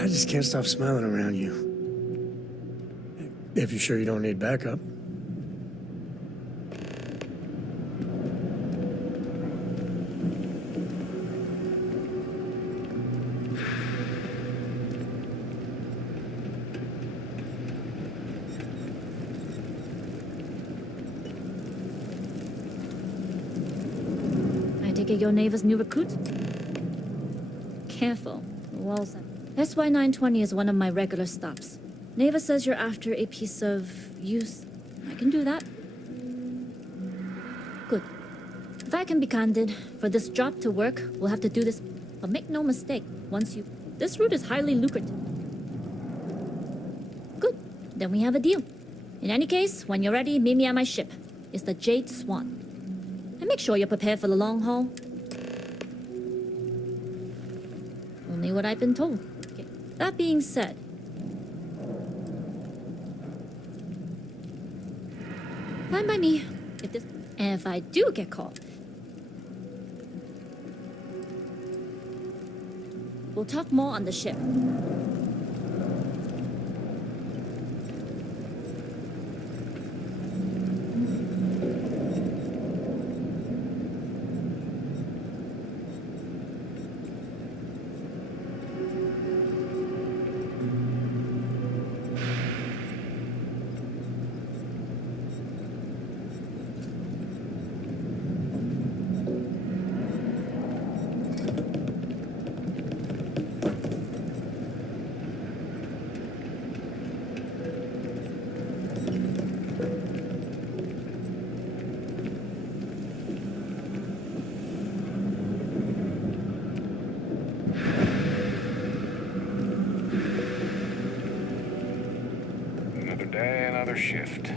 I just can't stop smiling around you. If you're sure you don't need backup. I take it your neighbor's new recruit? Careful. The walls are... SY-920 is one of my regular stops. Neva says you're after a piece of use. I can do that. Good. If I can be candid, for this job to work, we'll have to do this. But make no mistake, this route is highly lucrative. Good. Then we have a deal. In any case, when you're ready, meet me at my ship. It's the Jade Swan. And make sure you're prepared for the long haul. Only what I've been told. Okay. That being said, fine by me. If I do get caught, we'll talk more on the ship. Another day, another shift.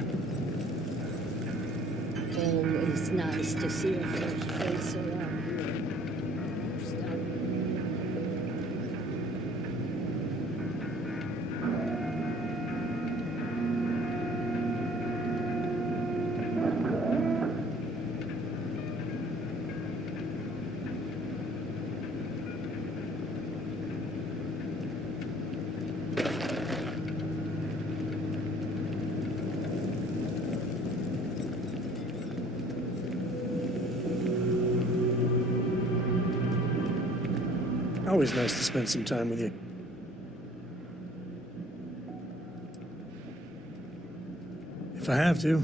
Always nice to see a fresh face around here. Always nice to spend some time with you. If I have to.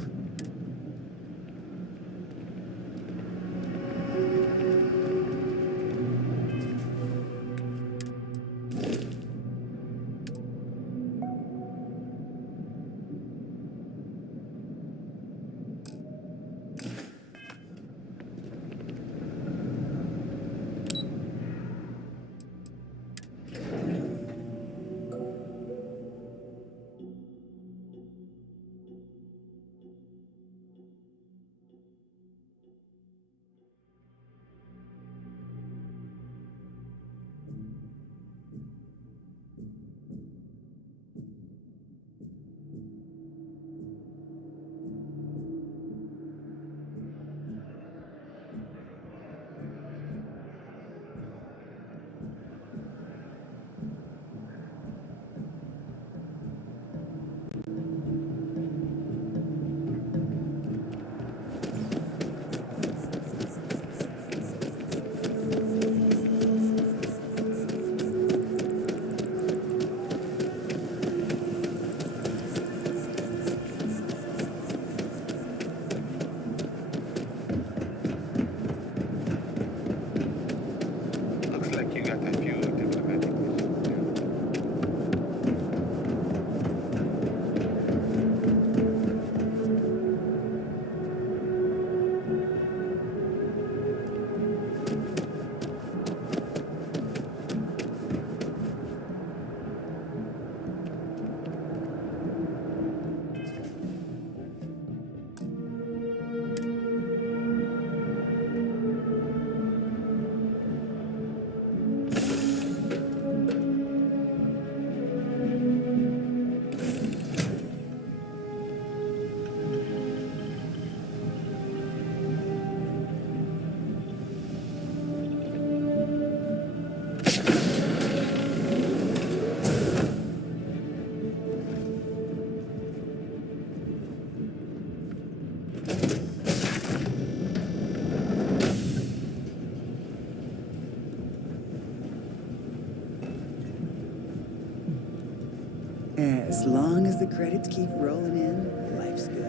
As long as the credits keep rolling in, life's good.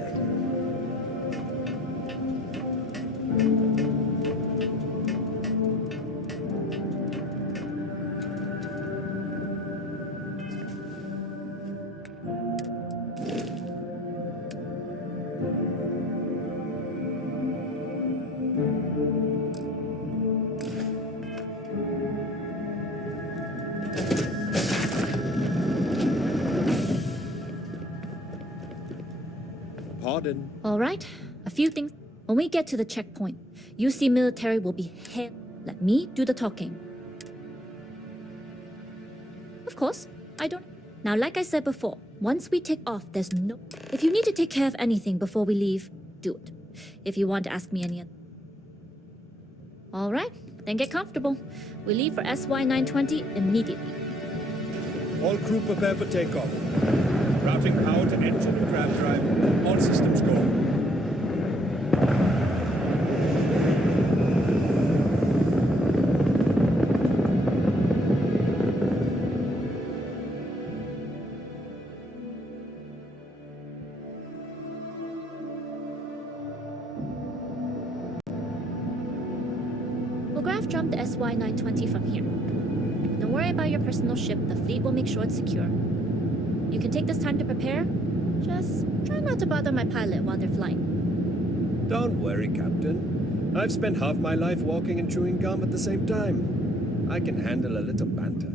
Pardon. All right, a few things. When we get to the checkpoint, UC military will be hell. Let me do the talking. Of course, I don't. Now, like I said before, once we take off, there's no. If you need to take care of anything before we leave, do it. If you want to ask me any. All right, then get comfortable. We leave for SY 920 immediately. All crew prepare for takeoff. Routing power to engine and grab drive. All systems go. We'll graph jump the SY 920 from here. Don't worry about your personal ship, the fleet will make sure it's secure. You can take this time to prepare. Just try not to bother my pilot while they're flying. Don't worry, Captain. I've spent half my life walking and chewing gum at the same time. I can handle a little banter.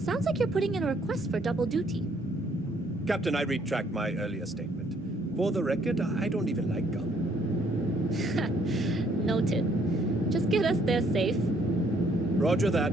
Sounds like you're putting in a request for double duty. Captain, I retract my earlier statement. For the record, I don't even like gum. Noted. Just get us there safe. Roger that.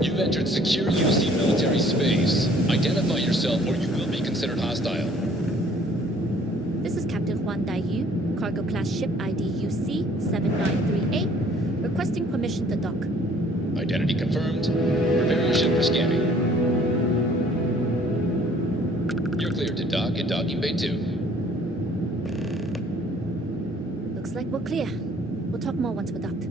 You've entered secure UC military space. Identify yourself or you will be considered hostile. This is Captain Huan Daiyu, cargo class ship ID UC 793A, requesting permission to dock. Identity confirmed. Prepare your ship for scanning. You're cleared to dock in docking bay 2. Looks like we're clear. We'll talk more once we're docked.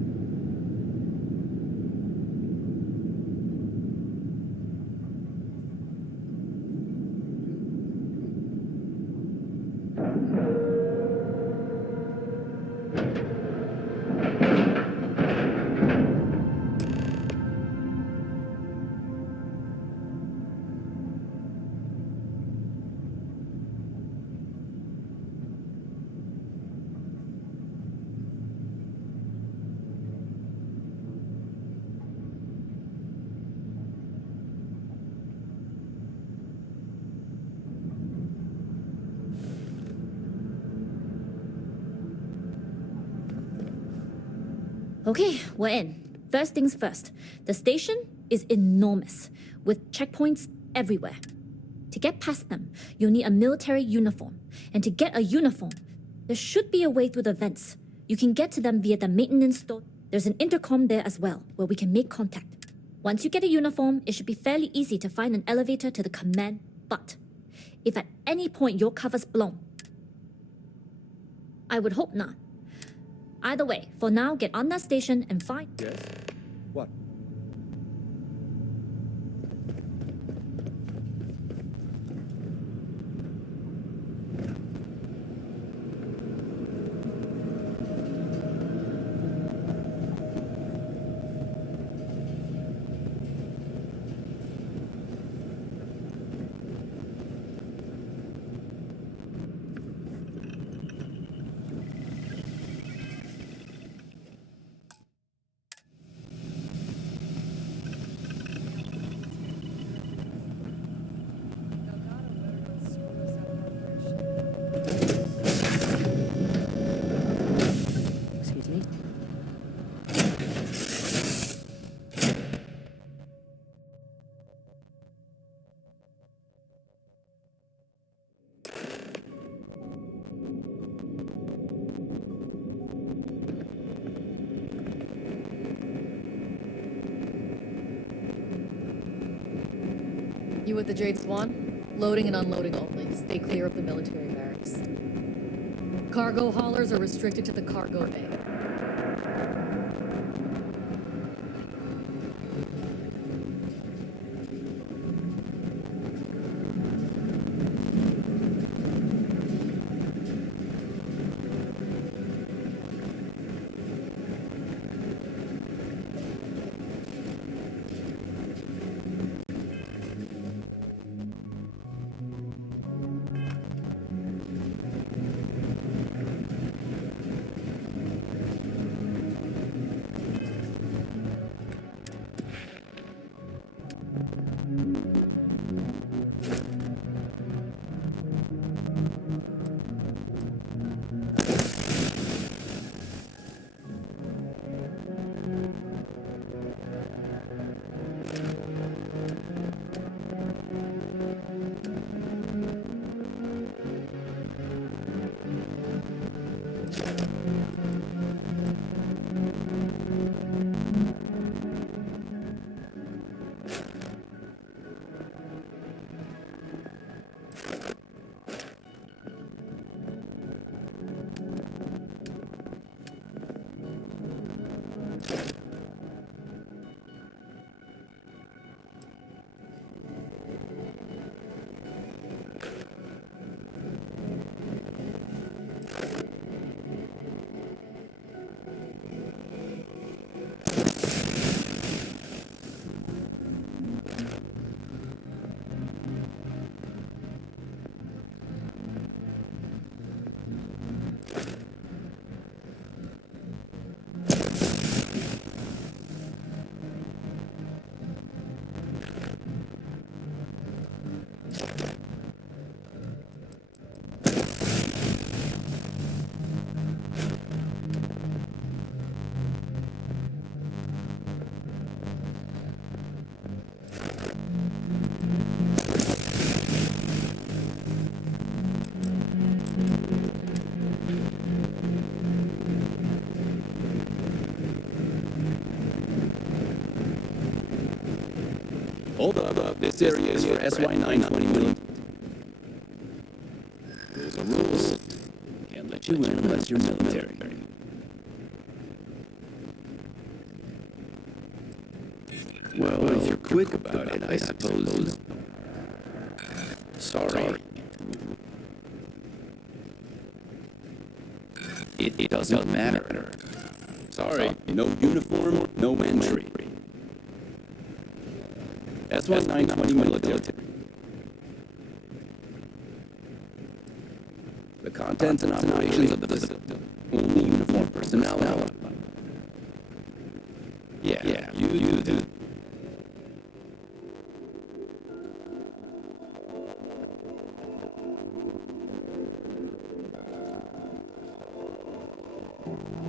Okay, we're in. First things first. The station is enormous, with checkpoints everywhere. To get past them, you'll need a military uniform. And to get a uniform, there should be a way through the vents. You can get to them via the maintenance store. There's an intercom there as well, where we can make contact. Once you get a uniform, it should be fairly easy to find an elevator to the command. But if at any point your cover's blown, I would hope not. Either way, for now, get on that station and find... Yes? What? You with the Jade Swan? Loading and unloading only. Stay clear of the military barracks. Cargo haulers are restricted to the cargo bay. Hold up. This area is for SY-921. There's a rule. Can't let you in unless you're military. Well, if you're quick about it, I suppose. Sorry. It doesn't matter. Sorry, no uniform, no entry. SY-920 military. The contents and operations of the facility. Only uniformed personnel. Yeah, you do.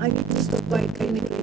I need to stop by communicator.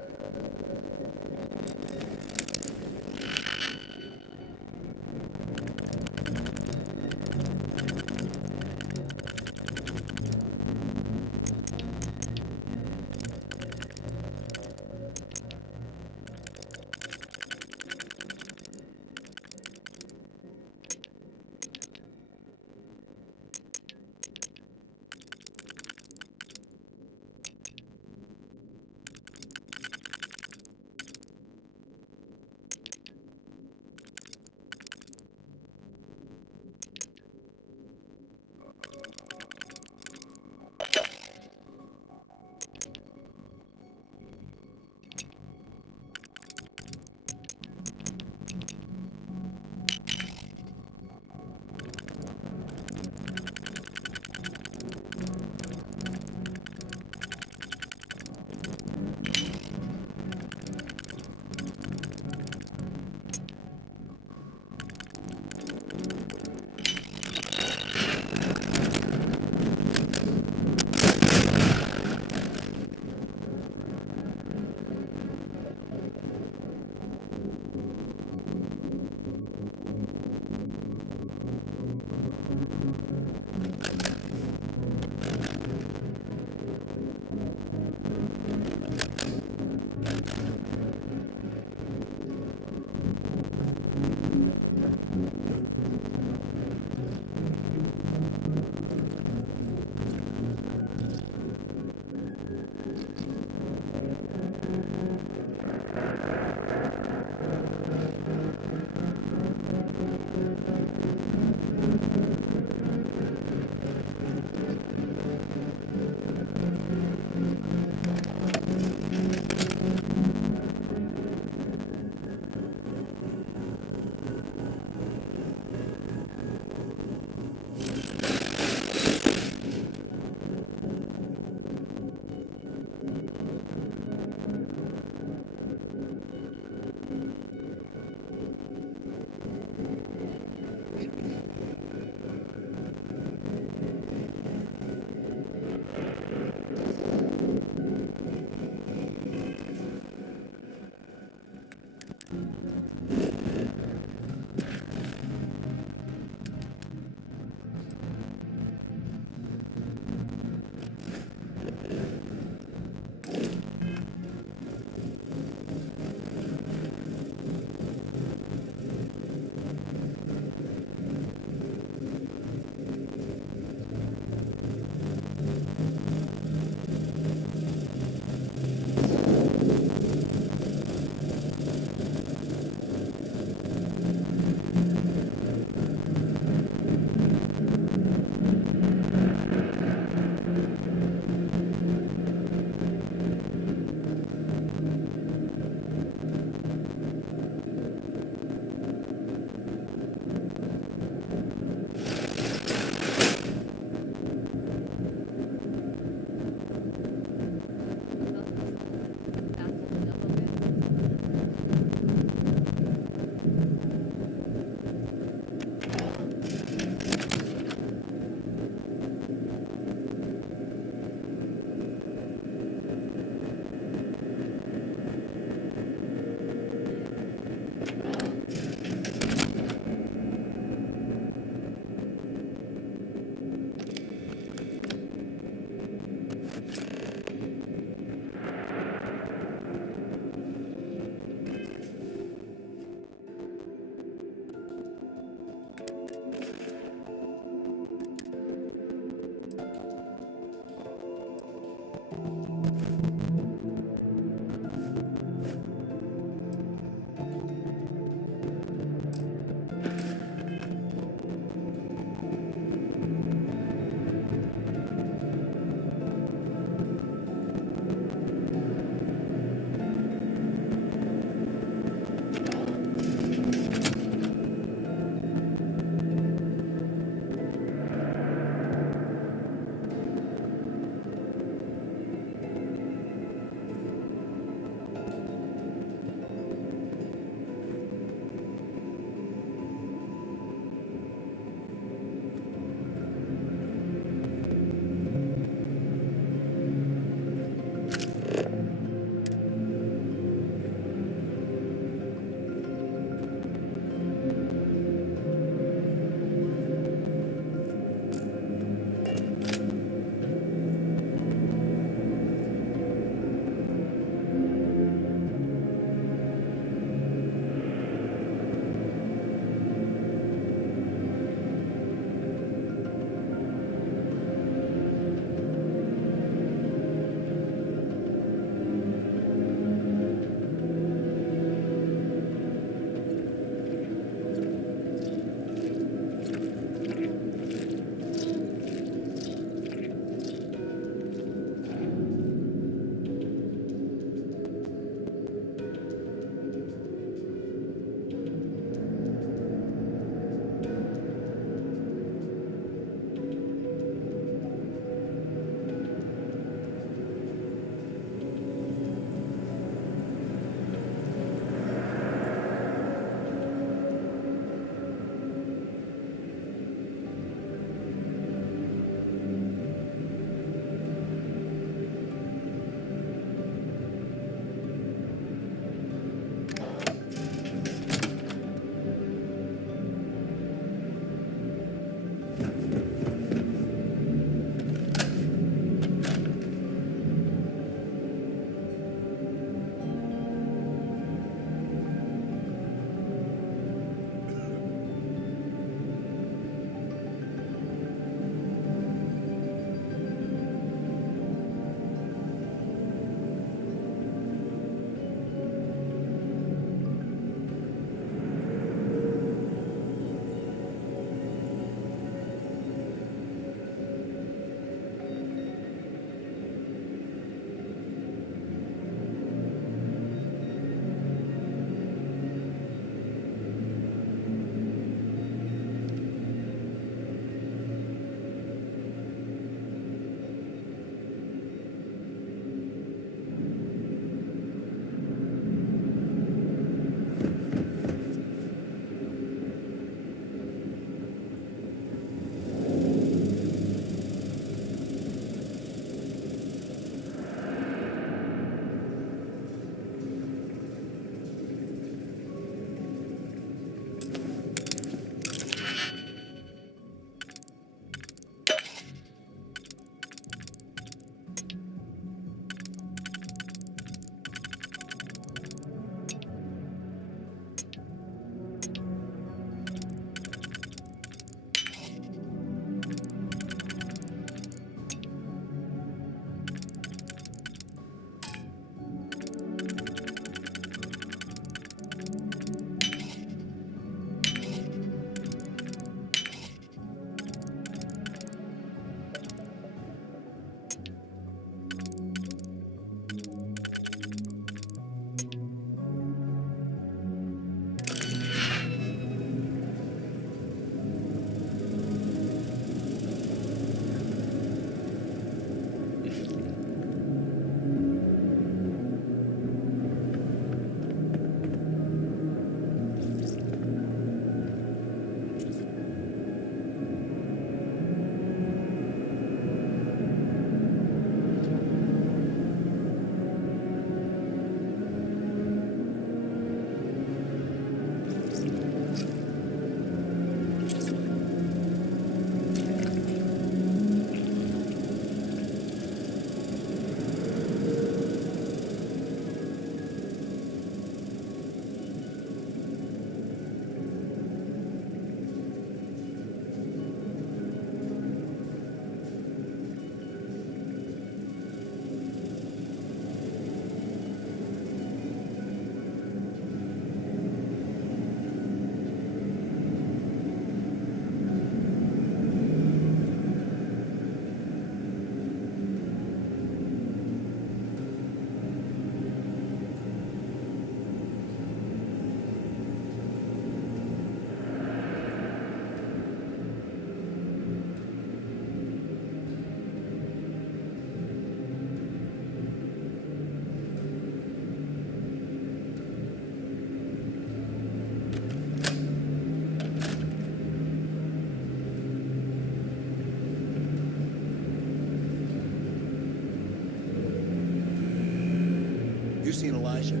pleasure.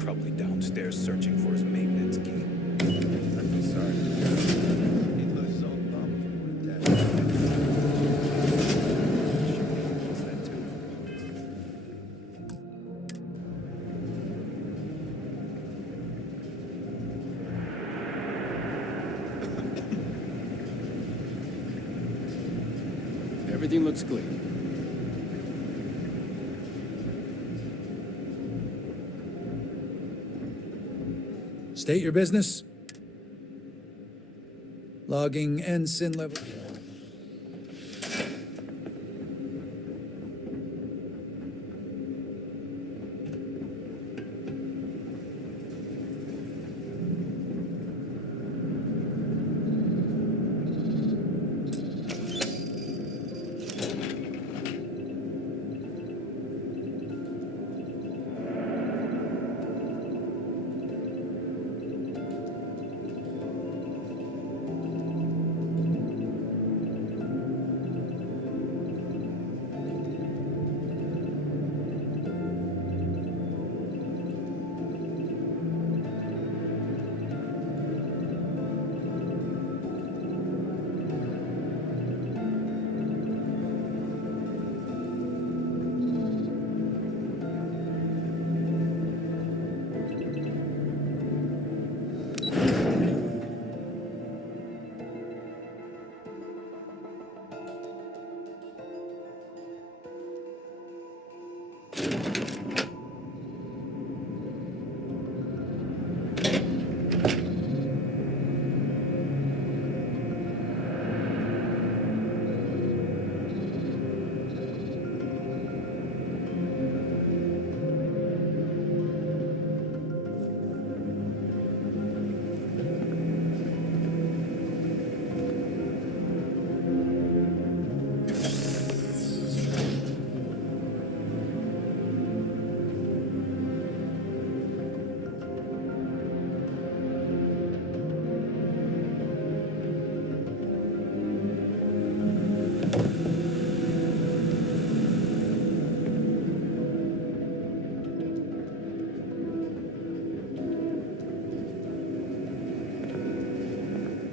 Probably downstairs searching for his maintenance key. I'd be sorry. He'd lose his own thumb if he went dead. What's that too? Everything looks clean. State your business. Logging ensign level.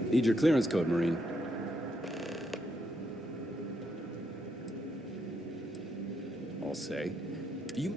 Need your clearance code, Marine. I'll say. You...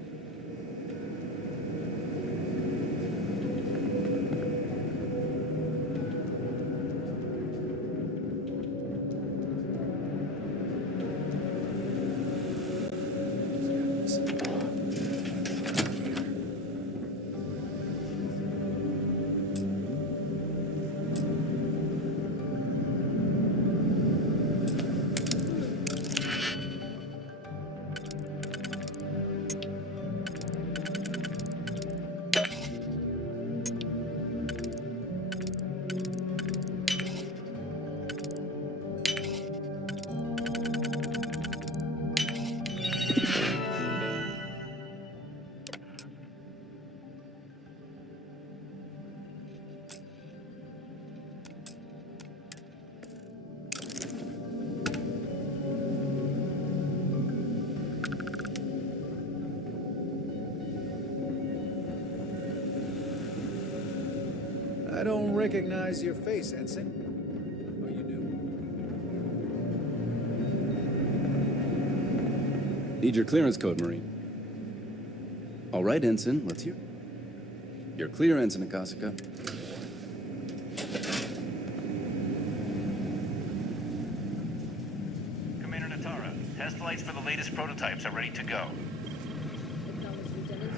I don't recognize your face, Ensign. Oh, you do? Need your clearance code, Marine. All right, Ensign, let's hear. You're clear, Ensign Akasaka. Commander Natara, test flights for the latest prototypes are ready to go. Acknowledged, Lieutenant.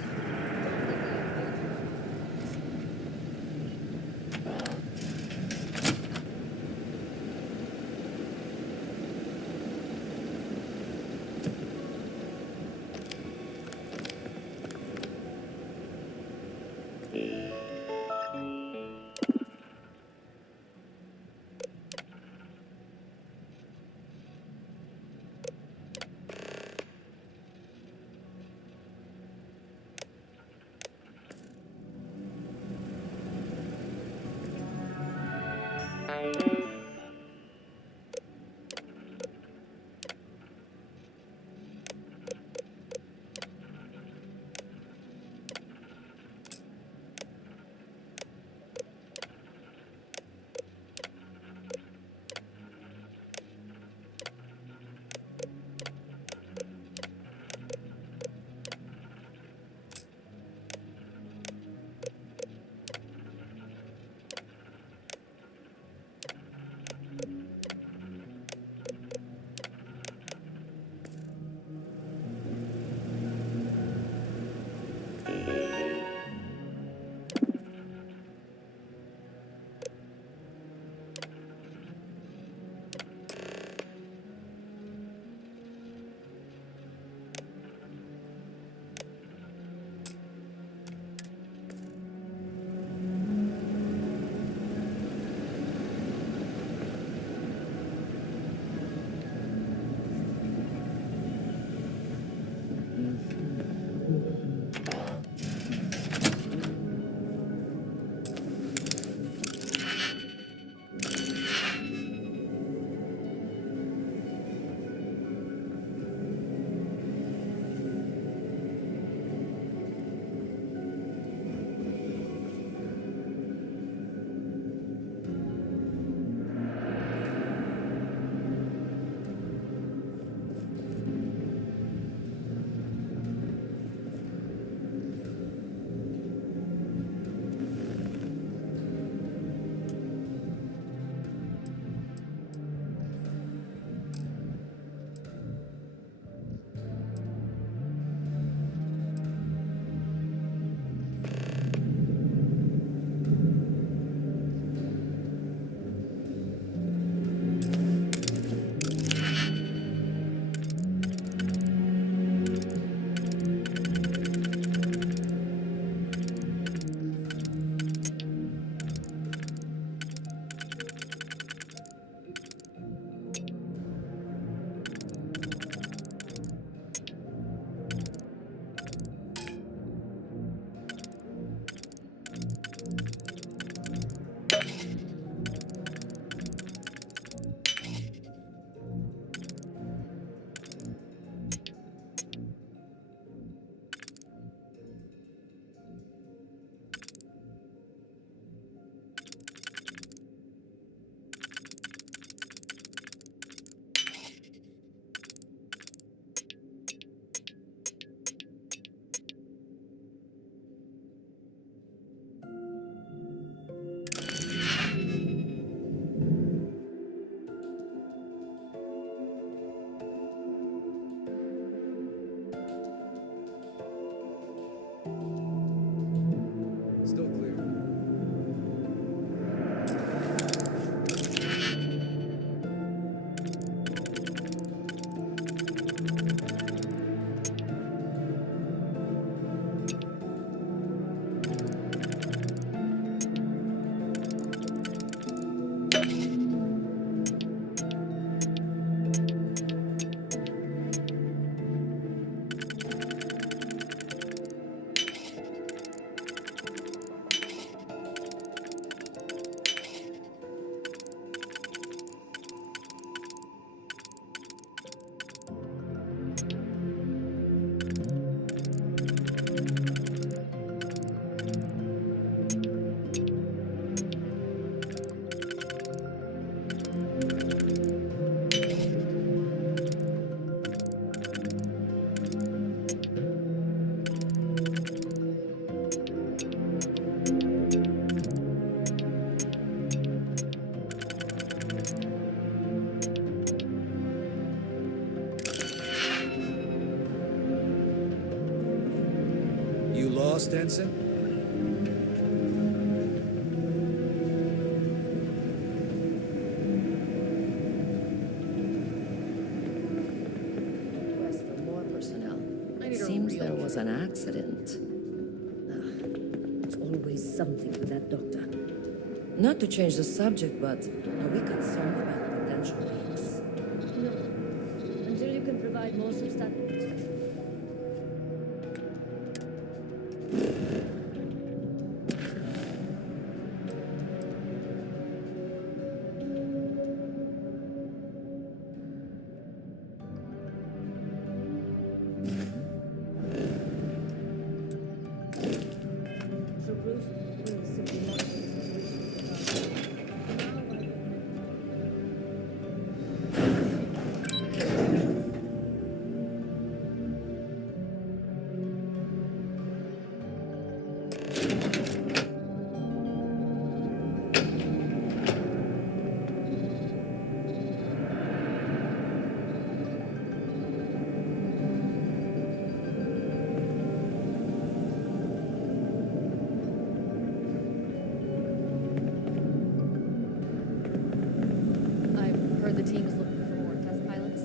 First, Ensign? Request for more personnel. I need a Seems real there was an accident. It's always something with that doctor. Not to change the subject, but are we concerned about potential leaks? No. Until you can provide more substantial. So Bruce, we'll simply monitor the situation. Now, I've heard the team is looking for more test pilots.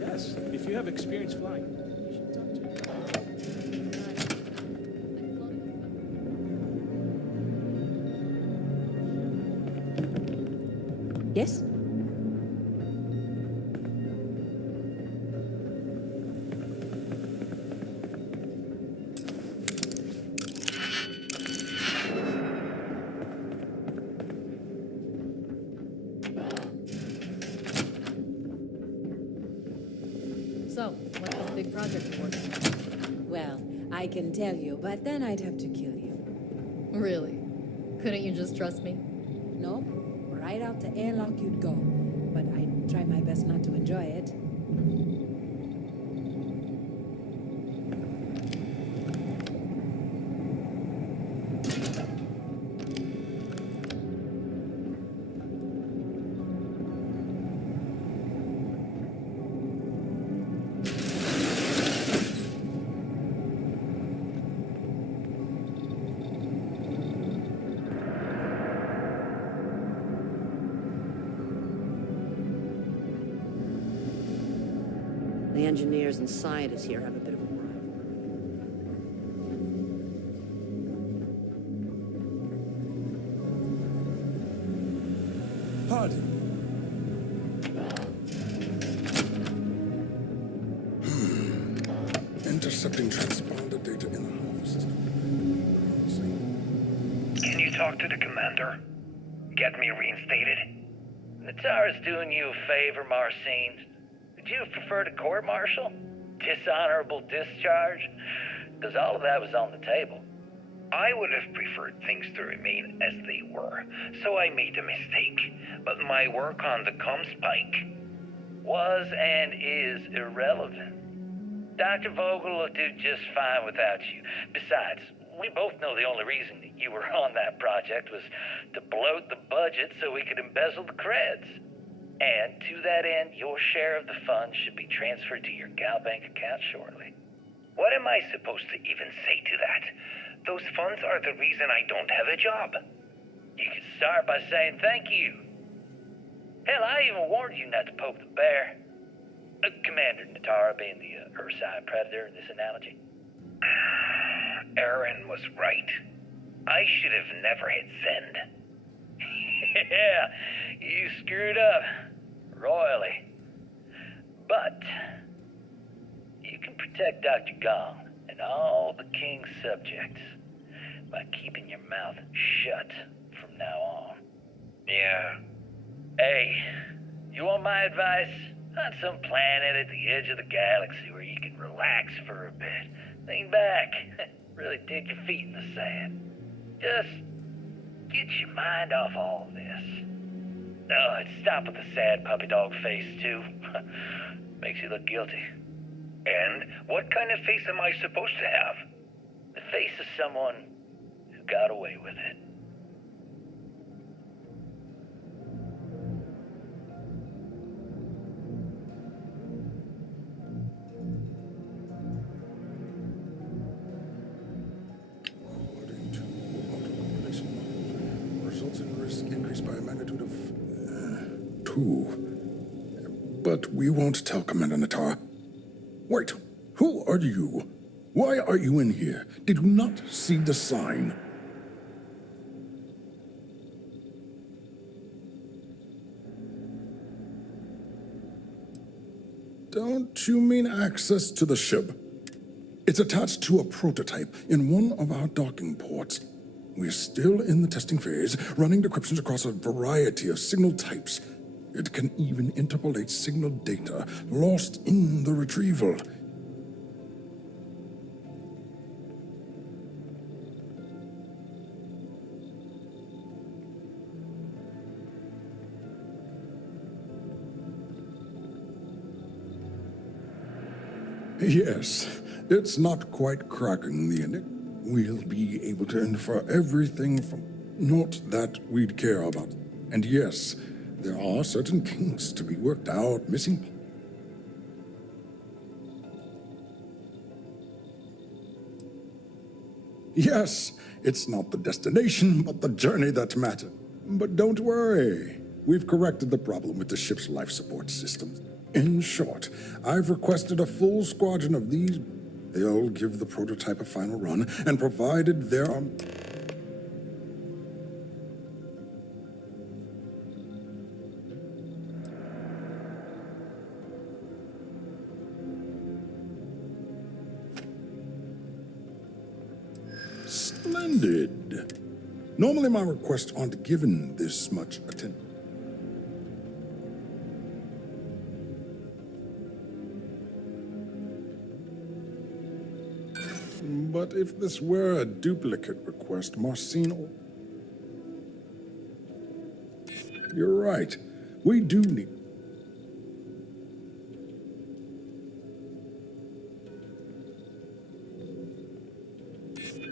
Yes, if you have experience flying, you should talk to me. Yes? So, what's this big project you're working on? Well, I can tell you, but then I'd have to kill you. Really? Couldn't you just trust me? No, right out the airlock you'd go. But I'd try my best not to enjoy it. The engineers and scientists here have a bit of a rivalry. Pardon. Intercepting transponder data in the harvest system. Can you talk to the commander? Get me reinstated? Natara's doing you a favor, Marcine. Would you have preferred a court-martial? Dishonorable discharge? Because all of that was on the table. I would have preferred things to remain as they were, so I made a mistake. But my work on the Comspike Was and is irrelevant. Dr. Vogel will do just fine without you. Besides, we both know the only reason that you were on that project was to bloat the budget so we could embezzle the creds. And to that end, your share of the funds should be transferred to your Gal Bank account shortly. What am I supposed to even say to that? Those funds are the reason I don't have a job. You could start by saying thank you. Hell, I even warned you not to poke the bear. Commander Natara being the Ursine predator in this analogy. Aaron was right. I should have never hit send. Yeah, you screwed up. Royally. But you can protect Dr. Gong and all the King's subjects by keeping your mouth shut from now on. Yeah. Hey, you want my advice? On some planet at the edge of the galaxy where you can relax for a bit. Lean back. Really dig your feet in the sand. Just get your mind off all this. Oh, and stop with the sad puppy dog face, too. Makes you look guilty. And what kind of face am I supposed to have? The face of someone who got away with it. results in risk increased by a magnitude of 2. But we won't tell Commander Natar. Wait, who are you? Why are you in here? Did you not see the sign? Don't you mean access to the ship? It's attached to a prototype in one of our docking ports. We're still in the testing phase, running decryptions across a variety of signal types. It can even interpolate signal data lost in the retrieval. Yes, it's not quite cracking the enigma. We'll be able to infer everything from not that we'd care about. And yes, there are certain kinks to be worked out, missing. Yes, it's not the destination, but the journey that matters. But don't worry, we've corrected the problem with the ship's life support systems. In short, I've requested a full squadron of these. They'll give the prototype a final run, and provided there are... Splendid. Normally my requests aren't given this much attention. But if this were a duplicate request, Marcin... You're right. We do need...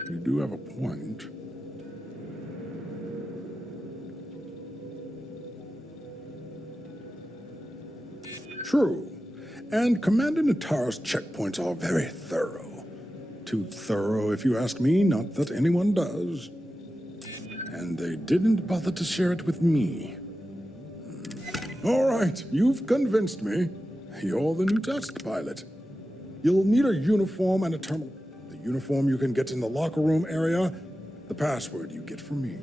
You do have a point. True. And Commander Natara's checkpoints are very thorough. Too thorough, if you ask me, not that anyone does. And they didn't bother to share it with me. All right, you've convinced me. You're the new test pilot. You'll need a uniform and a terminal. The uniform you can get in the locker room area, the password you get from me.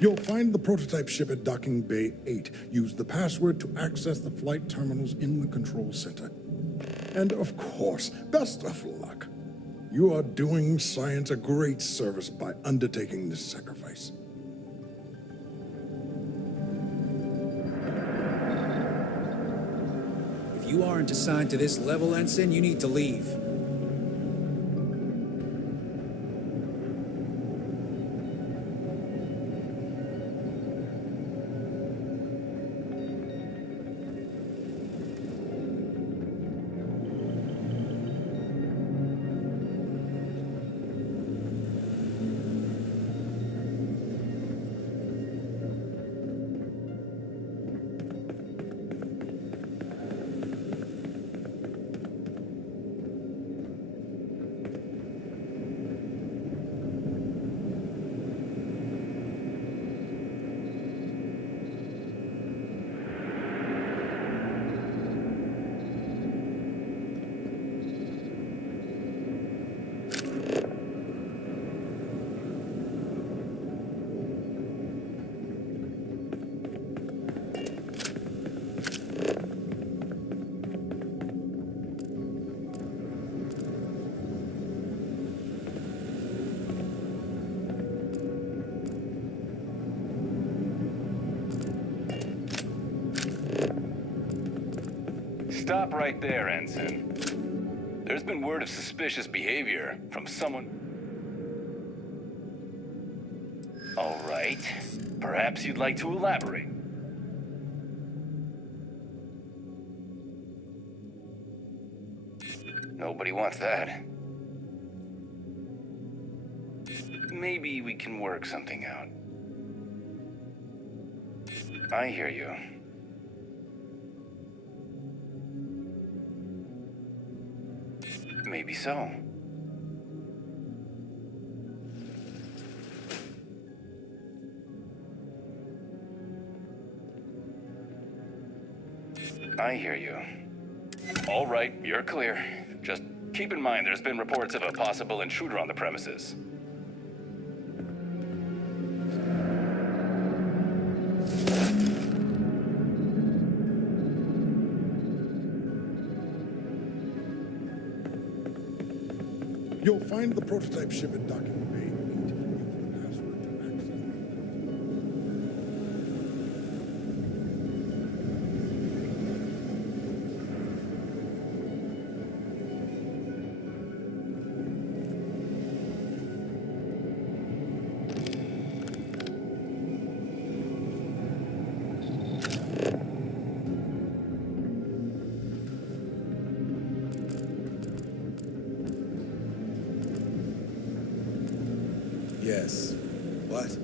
You'll find the prototype ship at Docking Bay 8. Use the password to access the flight terminals in the control center. And of course, best of luck. You are doing science a great service by undertaking this sacrifice. If you aren't assigned to this level, Ensign, you need to leave. Stop right there, Ensign. There's been word of suspicious behavior from someone... All right. Perhaps you'd like to elaborate. Nobody wants that. Maybe we can work something out. I hear you. Maybe so. I hear you. All right, you're clear. Just keep in mind there's been reports of a possible intruder on the premises. You'll find the prototype ship in docking bay. Yes. What?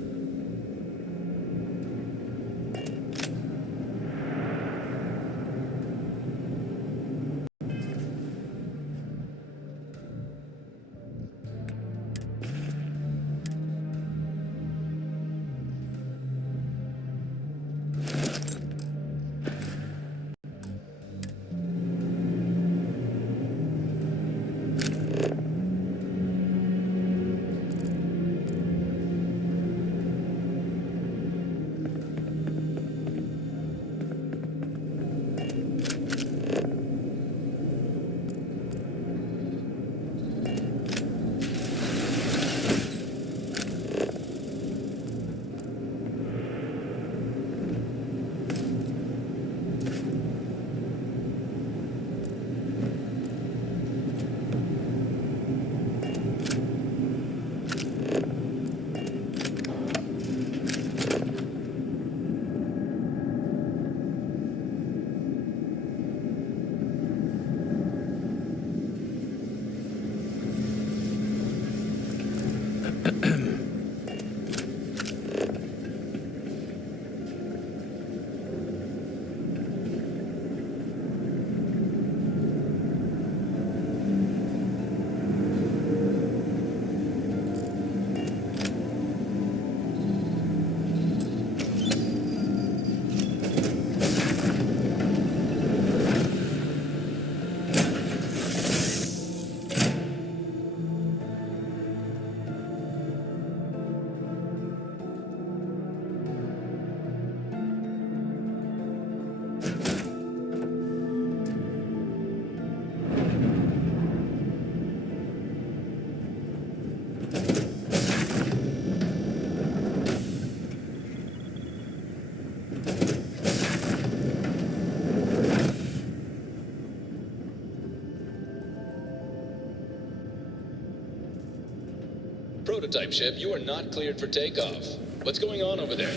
Prototype ship, you are not cleared for takeoff. What's going on over there?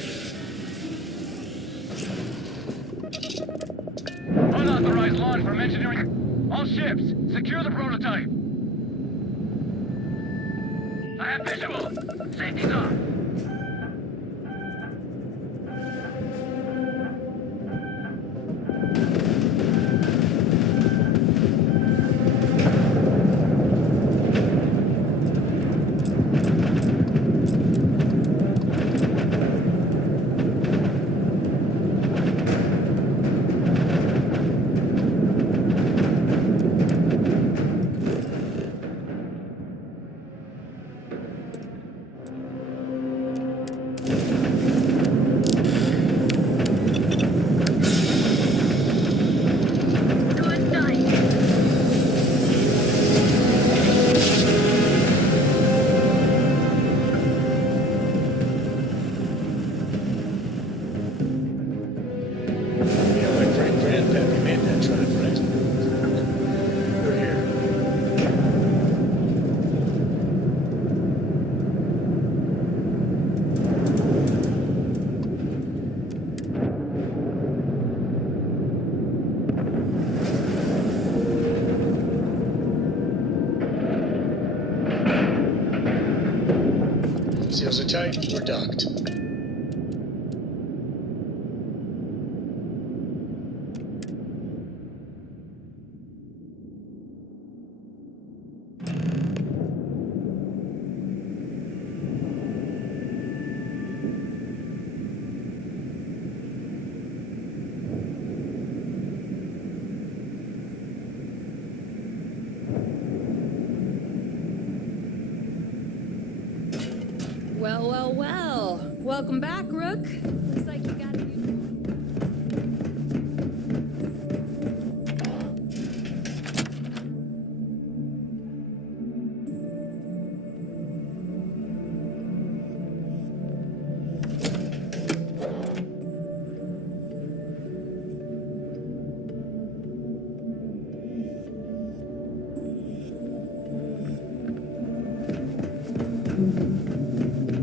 Unauthorized launch from engineering. All ships, secure the prototype. I have visual. Safety's off. Yeah, my great grandpappy made that drive, right? We're here. Seals are tight. We're docked. Welcome back, Rook. Looks like you got a new...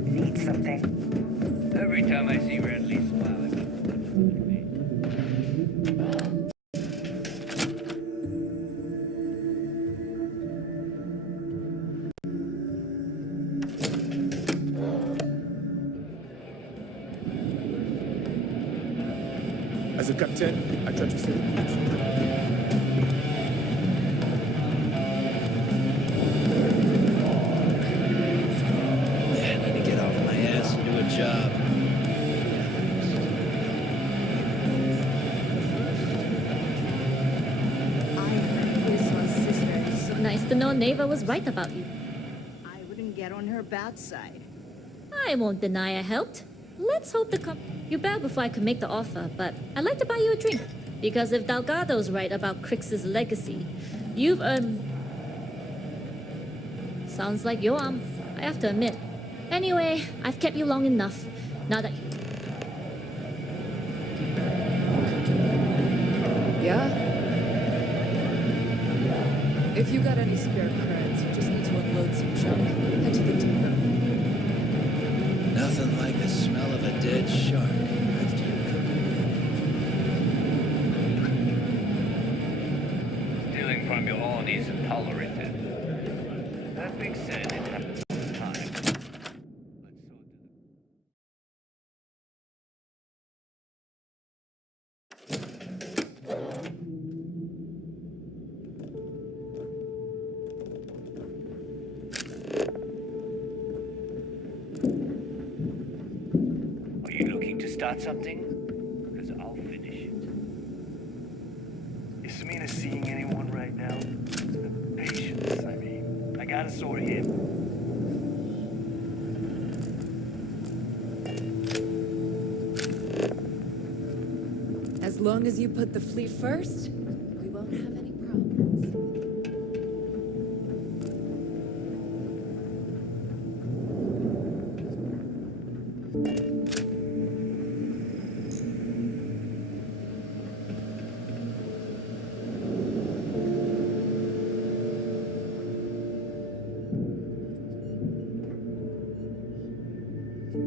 Need something? Every time I see Redley smile, I As a captain, I try to stay the course. Man, I need to get off my ass and do a job. So nice to know Neva was right about you. I wouldn't get on her bad side. I won't deny I helped. Let's hope you bow before I could make the offer, but I'd like to buy you a drink. Because if Delgado's right about Crix's legacy, you've earned... Sounds like your arm, I have to admit. Anyway, I've kept you long enough. Now that you... Yeah? If you got any spare creds, you just need to unload some junk. Head to the depot. Nothing like the smell of a dead shark after you cook it. stealing from you all isn't tolerated. That being said, it happens all the time. Are you looking to start something? Because I'll finish it. Is Samina seeing anyone right now? Patience, I mean. I gotta sort him. As long as you put the fleet first, we won't have any problems.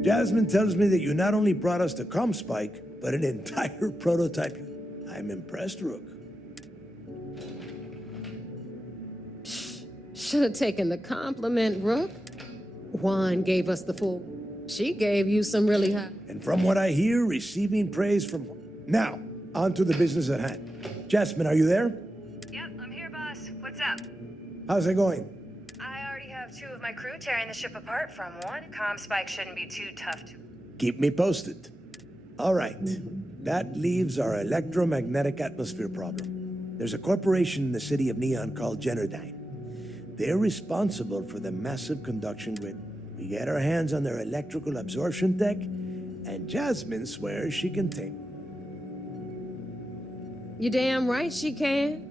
Jasmine tells me that you not only brought us the Comspike, but an entire prototype. I'm impressed, Rook. Should have taken the compliment, Rook. Juan gave us the full. She gave you some really high. And from what I hear, receiving praise from... Now, on to the business at hand. Jasmine, are you there? Yep, I'm here, boss. What's up? How's it going? I already have two of my crew tearing the ship apart from one. Comspike shouldn't be too tough to... Keep me posted. All right. That leaves our electromagnetic atmosphere problem. There's a corporation in the city of Neon called Generdyne. They're responsible for the massive conduction grid. We get our hands on their electrical absorption tech, and Jasmine swears she can take. You damn right she can.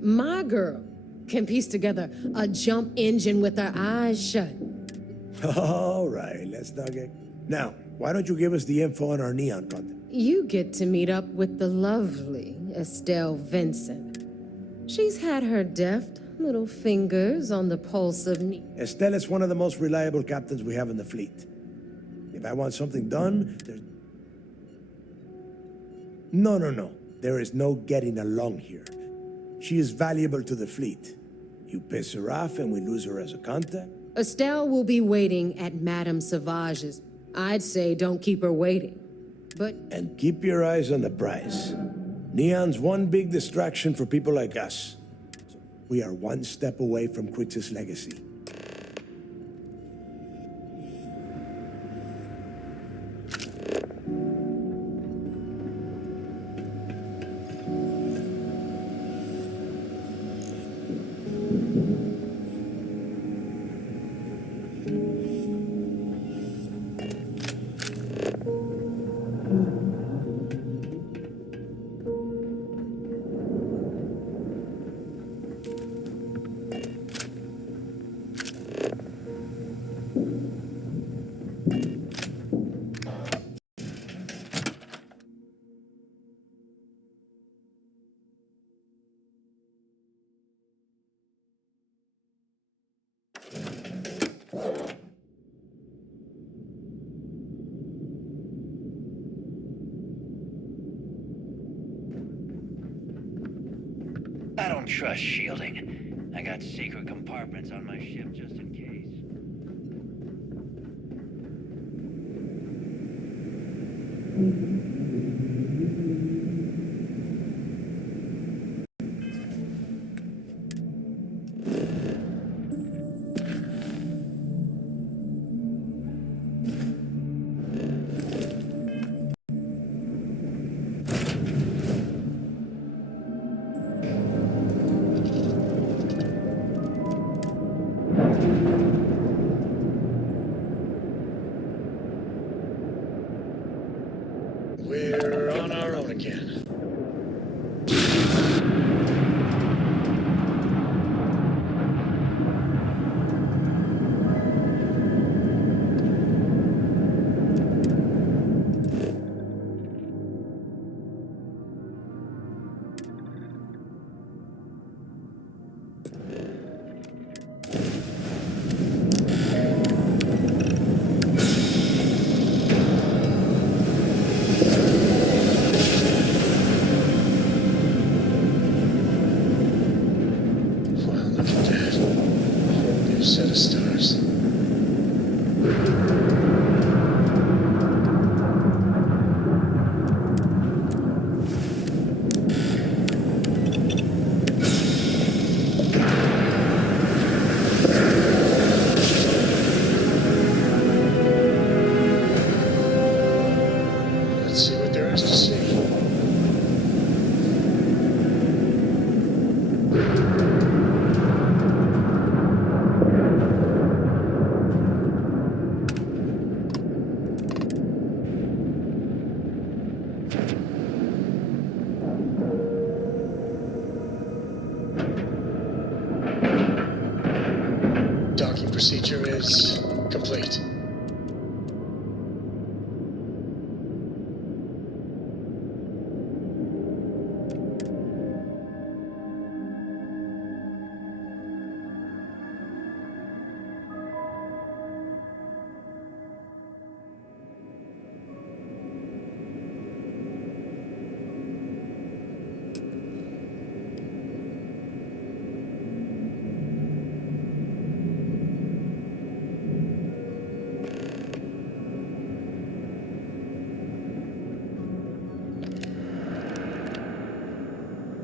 My girl can piece together a jump engine with her eyes shut. All right, let's not get... Now, why don't you give us the info on our Neon content? You get to meet up with the lovely Estelle Vincent. She's had her deft little fingers on the pulse of Estelle is one of the most reliable captains we have in the fleet. If I want something done, there's... No. There is no getting along here. She is valuable to the fleet. You piss her off and we lose her as a contact? Estelle will be waiting at Madame Sauvage's. I'd say don't keep her waiting. But... And keep your eyes on the prize. Neon's one big distraction for people like us. We are one step away from Crix's legacy. don't trust shielding. I got secret compartments on my ship just in case. We're on our own again. Wow, look at that. A whole new set of stars. Let's see what there is to see. Docking procedure is complete.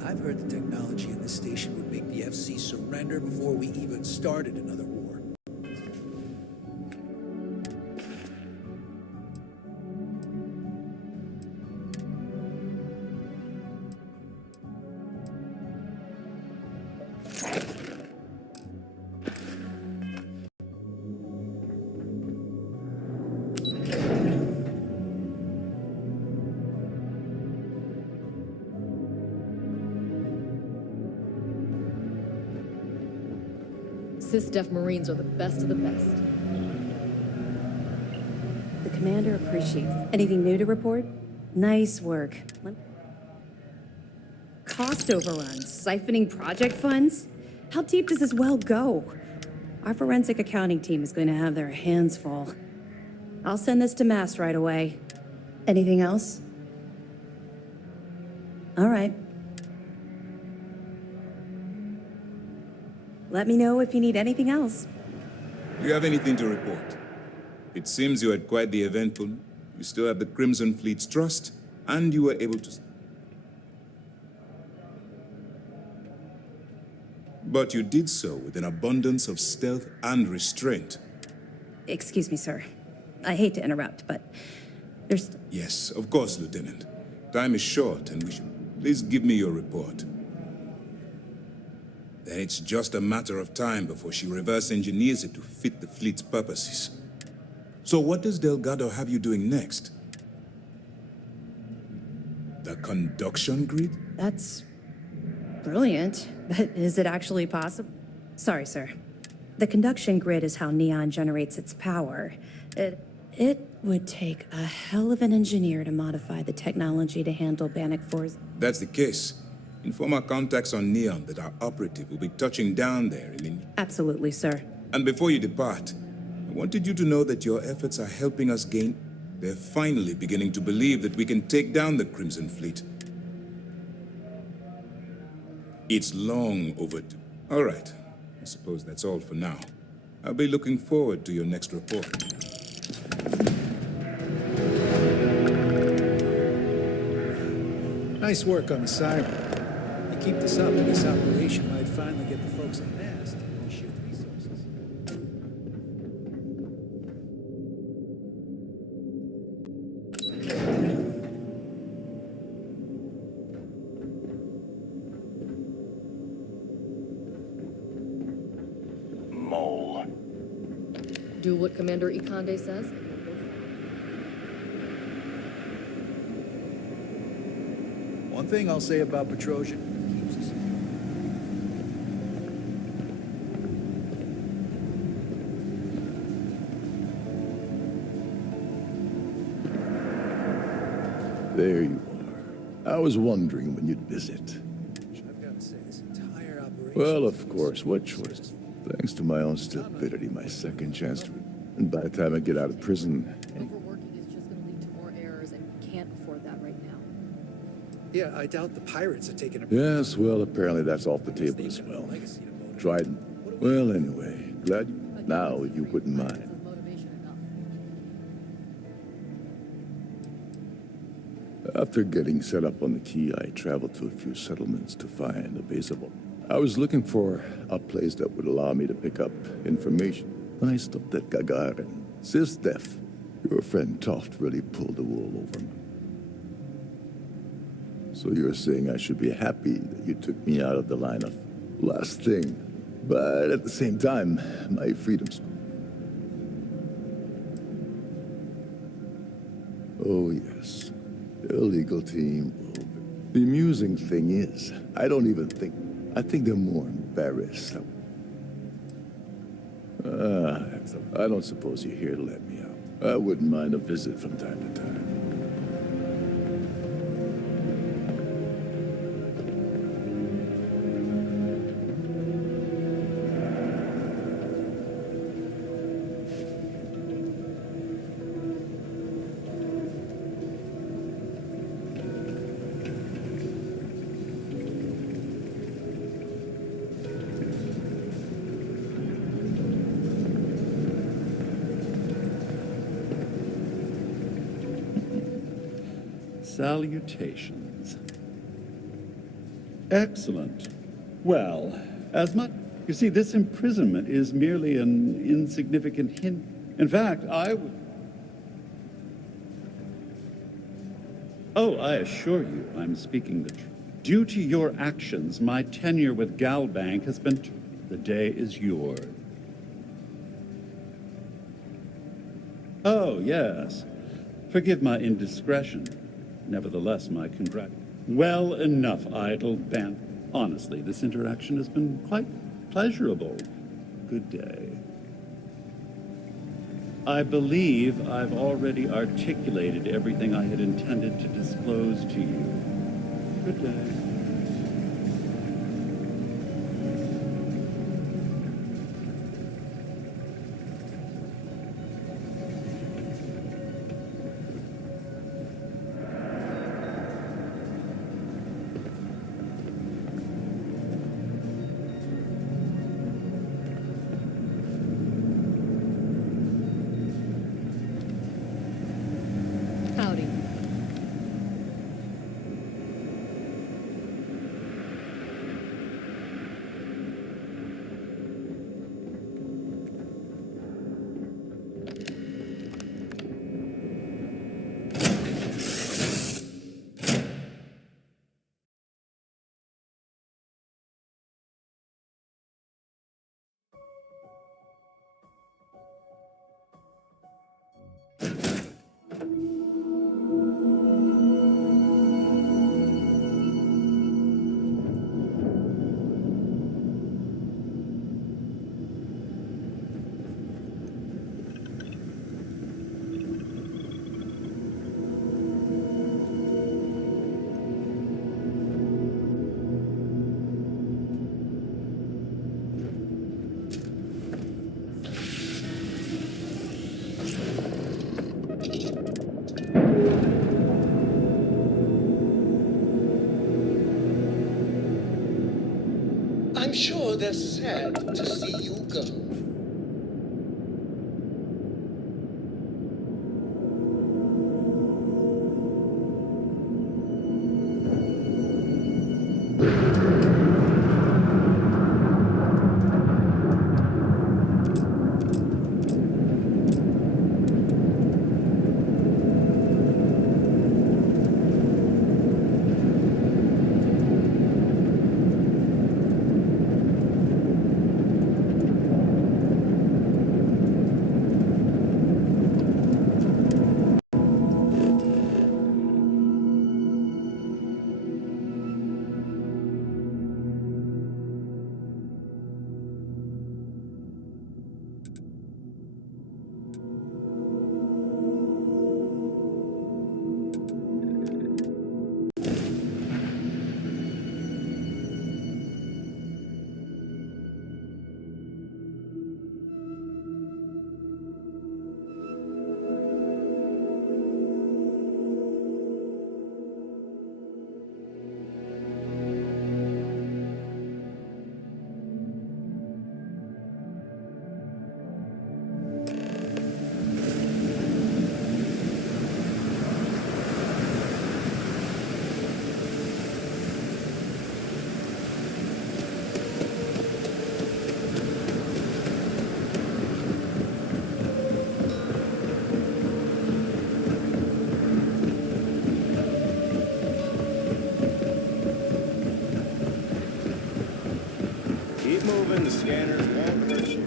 I've heard the technology in this station would make the FC surrender before we even started another war. Sys-Def Marines are the best of the best. The commander appreciates. Anything new to report? Nice work. Cost overruns, siphoning project funds? How deep does this well go? Our forensic accounting team is going to have their hands full. I'll send this to Mass right away. Anything else? All right. Let me know if you need anything else. Do you have anything to report? It seems you had quite the eventful. You still have the Crimson Fleet's trust, and you were able to... But you did so with an abundance of stealth and restraint. Excuse me, sir. I hate to interrupt, but there's... Yes, of course, Lieutenant. Time is short, and we should... Please give me your report. Then it's just a matter of time before she reverse engineers it to fit the fleet's purposes. So what does Delgado have you doing next? The conduction grid? That's brilliant, but is it actually possible? Sorry, sir. The conduction grid is how Neon generates its power. It would take a hell of an engineer to modify the technology to handle Bannock 4's... That's the case. Inform our contacts on Neon that our operative will be touching down there in... Absolutely, sir. And before you depart, I wanted you to know that your efforts are helping us gain... They're finally beginning to believe that we can take down the Crimson Fleet. It's long overdue. All right. I suppose that's all for now. I'll be looking forward to your next report. Nice work on the siren. You keep this up, and this operation might finally get the folks at Nest to shift resources. Mole. Do what Commander Ikande says? One thing I'll say about Petrosian, keeps us. There you are. I was wondering when you'd visit. I've got to say, this entire operation... Well, of course, what choice? Thanks to my own stupidity, my second chance to... And by the time I get out of prison... Overworking is just going to lead to more errors, and we can't afford that right now. Yeah, I doubt the pirates are taking a... Yes, well, apparently that's off the table as well. Trident. Well, anyway, glad... Now, if you wouldn't mind. After getting set up on the Key, I traveled to a few settlements to find a base of... I was looking for a place that would allow me to pick up information. When I stopped at Gagarin, Sistef, your friend Toft really pulled the wool over me. So you're saying I should be happy that you took me out of the line of last thing. But at the same time, my freedom's... Oh, yes. The illegal team. The amusing thing is, I don't even think... I think they're more embarrassed. I don't suppose you're here to let me out. I wouldn't mind a visit from time to time. Salutations. Excellent. Well, as much... You see, this imprisonment is merely an insignificant hint. In fact, I would... Oh, I assure you, I'm speaking the truth. Due to your actions, my tenure with Galbank has been... The day is yours. Oh, yes. Forgive my indiscretion. Nevertheless, my congrat... Well, enough idle bant. Honestly, this interaction has been quite pleasurable. Good day. I believe I've already articulated everything I had intended to disclose to you. Good day. they're sad to see you go. Keep moving, the scanners won't hurt you.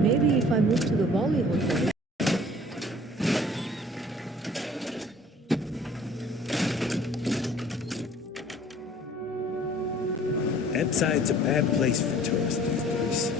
Maybe if I move to the Volley Hotel. That side's a bad place for tourists these days.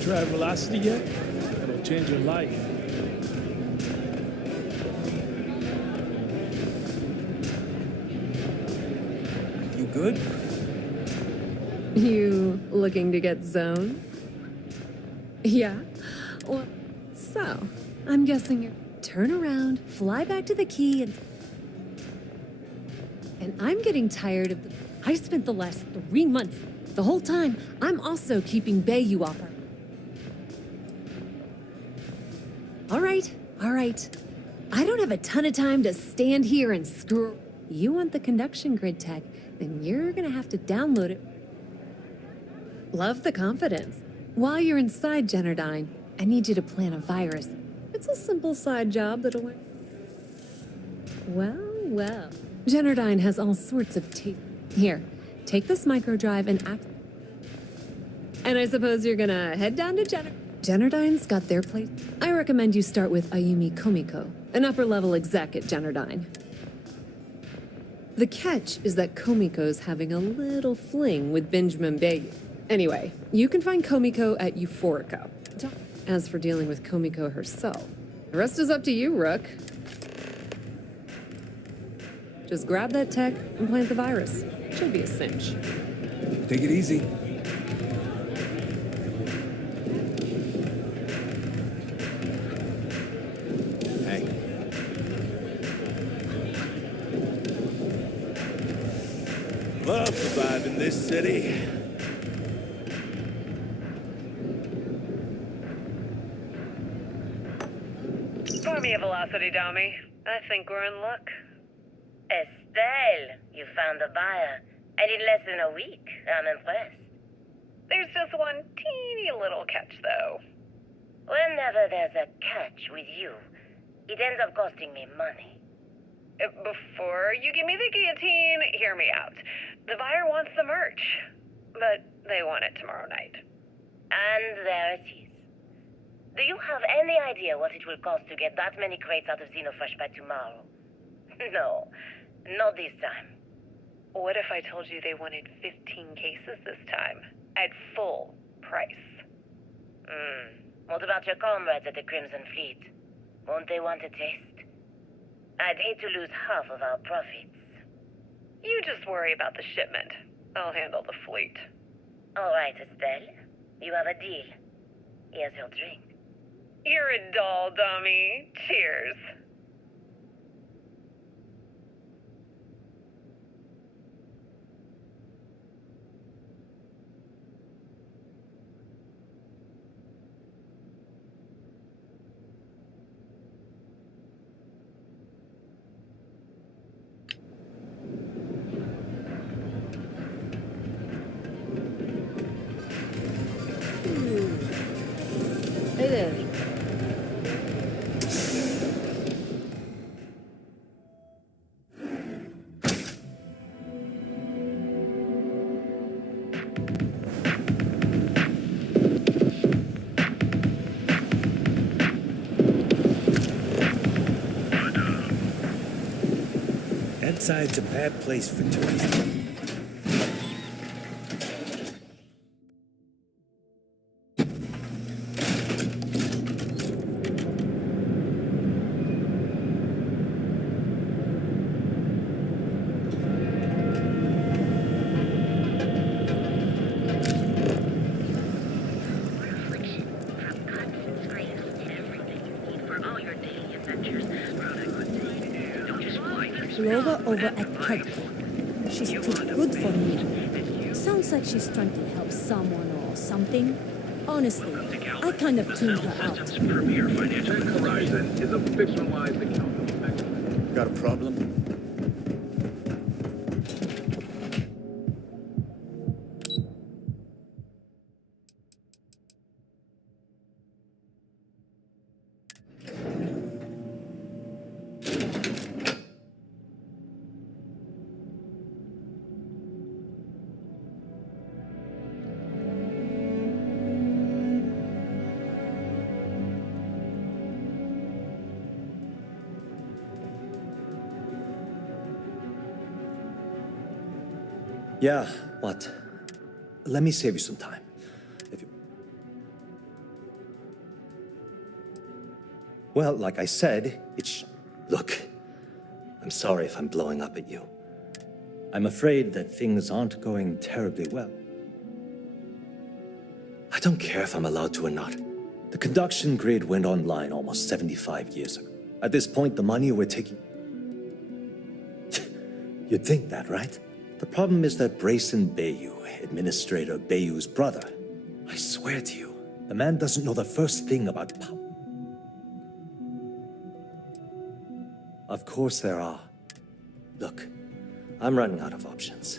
Tried velocity yet? It'll change your life. You good? You looking to get zoned? Yeah? Well, so, I'm guessing you're turn around, fly back to the key, and I'm getting tired of the... I spent the last 3 months, the whole time, I'm also keeping Bayou off her. All right. I don't have a ton of time to stand here and screw... You want the conduction grid tech, then you're gonna have to download it. Love the confidence. While you're inside Generdyne, I need you to plant a virus. It's a simple side job that'll work. Well. Generdyne has all sorts of Here, take this microdrive and act... And I suppose you're gonna head down to Generdyne's got their place. I recommend you start with Ayumi Komiko, an upper-level exec at Generdyne. The catch is that Komiko's having a little fling with Benjamin Bayou. Anyway, you can find Komiko at Euphorica. As for dealing with Komiko herself, the rest is up to you, Rook. Just grab that tech and plant the virus. Should be a cinch. Take it easy. Hey. Love surviving this city. Pour me a velocity, Domi. I think we're in luck. Estelle, you found a buyer. And in less than a week. I'm impressed. There's just one teeny little catch, though. Whenever there's a catch with you, it ends up costing me money. Before you give me the guillotine, hear me out. The buyer wants the merch, but they want it tomorrow night. And there it is. Do you have any idea what it will cost to get that many crates out of Xenofresh by tomorrow? No, not this time. What if I told you they wanted 15 cases this time, at full price? What about your comrades at the Crimson Fleet? Won't they want a taste? I'd hate to lose half of our profits. You just worry about the shipment. I'll handle the fleet. All right, Estelle. You have a deal. Here's your drink. You're a doll, dummy. Cheers. Hey there. Inside's a bad place for tourists. Rover over at Keg. She's too good for me. Sounds like she's trying to help someone or something. Honestly, I kind of tuned her out. Premier Financial Horizon is a fictionalized account. Got a problem? Yeah, what? Let me save you some time. Well, like I said, Look, I'm sorry if I'm blowing up at you. I'm afraid that things aren't going terribly well. I don't care if I'm allowed to or not. The conduction grid went online almost 75 years ago. At this point, the money we're taking... You'd think that, right? The problem is that Brayson Bayou, Administrator Bayou's brother, I swear to you, the man doesn't know the first thing about power. Of course there are. Look, I'm running out of options.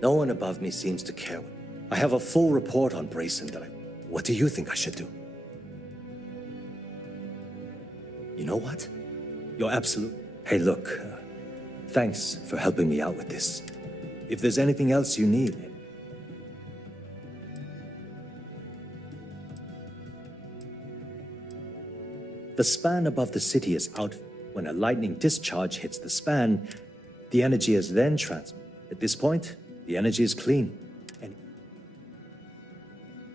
No one above me seems to care. I have a full report on Brayson that What do you think I should do? You know what? You're absolute... Hey, look, thanks for helping me out with this. If there's anything else you need... The span above the city is out. When a lightning discharge hits the span, the energy is then transmitted. At this point, the energy is clean. And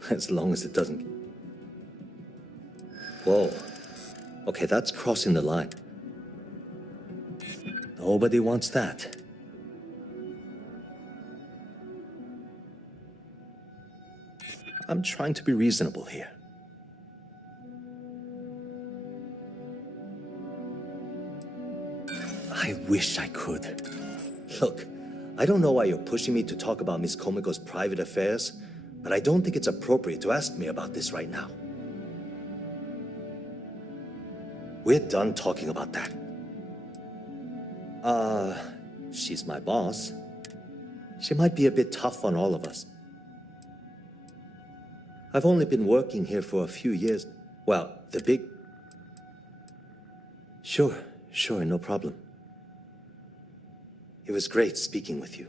as long as it doesn't... Whoa. Okay, that's crossing the line. Nobody wants that. I'm trying to be reasonable here. I wish I could. Look, I don't know why you're pushing me to talk about Miss Komiko's private affairs, but I don't think it's appropriate to ask me about this right now. We're done talking about that. She's my boss. She might be a bit tough on all of us. I've only been working here for a few years. Well, the big... Sure, no problem. It was great speaking with you.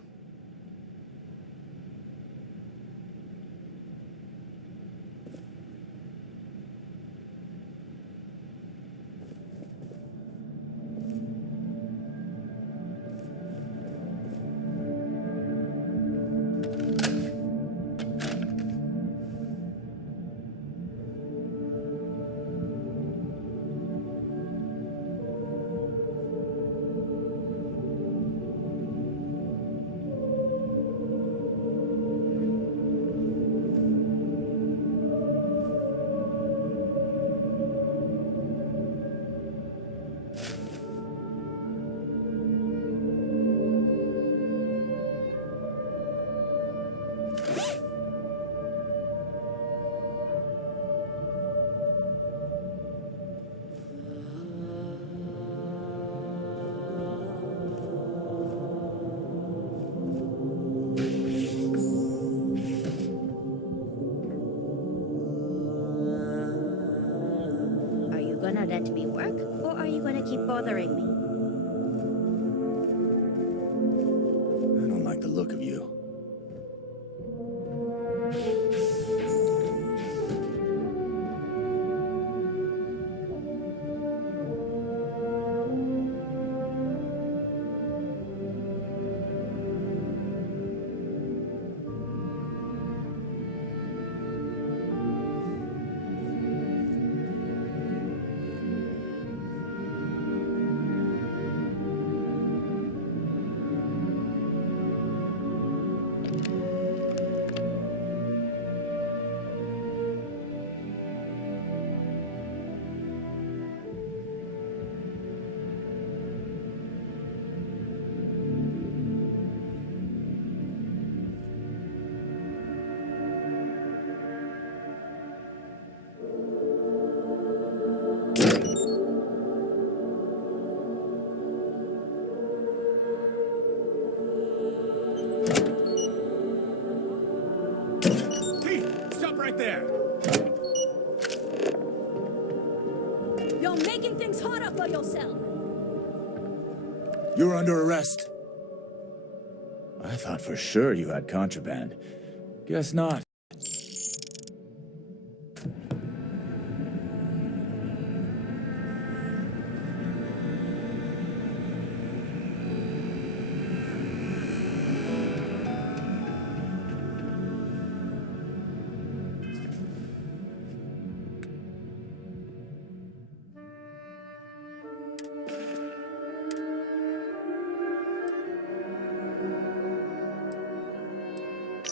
Are you gonna let me work, or are you gonna keep bothering me? I don't like the look of you. Stop right there! You're making things harder for yourself. You're under arrest. I thought for sure you had contraband. Guess not.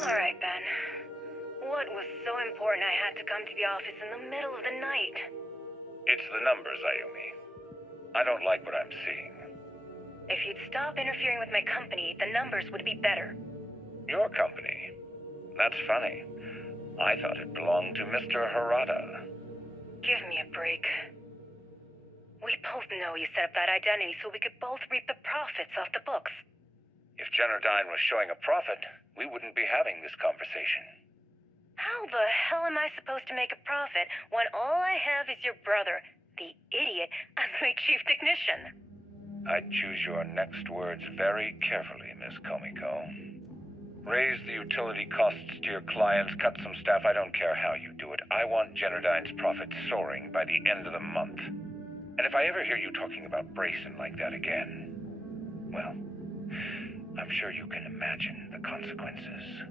All right, Ben. What was so important I had to come to the office in the middle of the night? It's the numbers, Ayumi. I don't like what I'm seeing. If you'd stop interfering with my company, the numbers would be better. Your company? That's funny. I thought it belonged to Mr. Harada. Give me a break. We both know you set up that identity so we could both reap the profits off the books. If Generdyne was showing a profit, we wouldn't be having this conversation. How the hell am I supposed to make a profit when all I have is your brother, the idiot, as my chief technician? I'd choose your next words very carefully, Miss Komiko. Raise the utility costs to your clients, cut some staff, I don't care how you do it. I want Generdyne's profits soaring by the end of the month. And if I ever hear you talking about Brayson like that again, well, I'm sure you can imagine the consequences.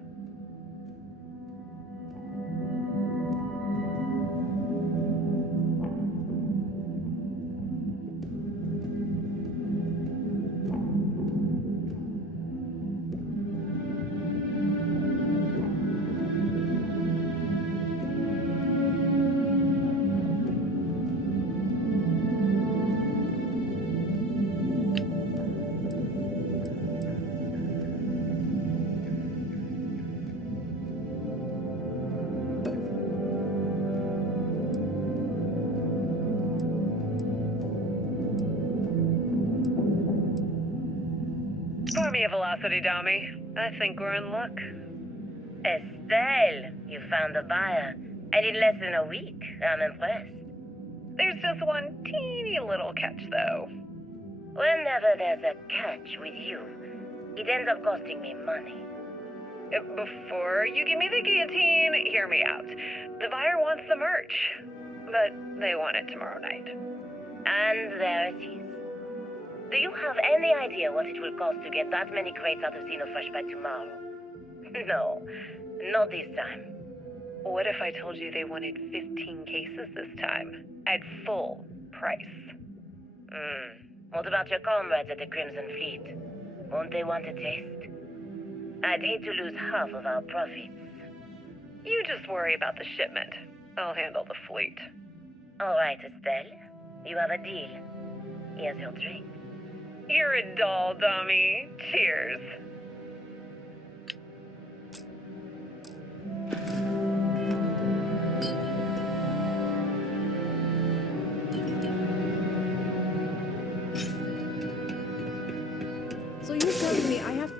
Pour me a velocity, Dami. I think we're in luck. Estelle, you found a buyer. And in less than a week, I'm impressed. There's just one teeny little catch, though. Whenever there's a catch with you, it ends up costing me money. Before you give me the guillotine, hear me out. The buyer wants the merch, but they want it tomorrow night. And there it is. Do you have any idea what it will cost to get that many crates out of Xenofresh by tomorrow? No, not this time. What if I told you they wanted 15 cases this time, at full price? What about your comrades at the Crimson Fleet? Won't they want a taste? I'd hate to lose half of our profits. You just worry about the shipment. I'll handle the fleet. All right, Estelle. You have a deal. Here's your drink. You're a doll, dummy. Cheers. So you're telling me I have...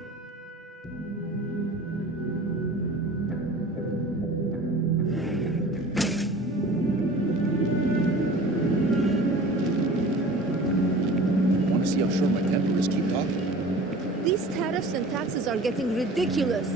Want to see how short my temper is? Keep talking. These tariffs and taxes are getting ridiculous.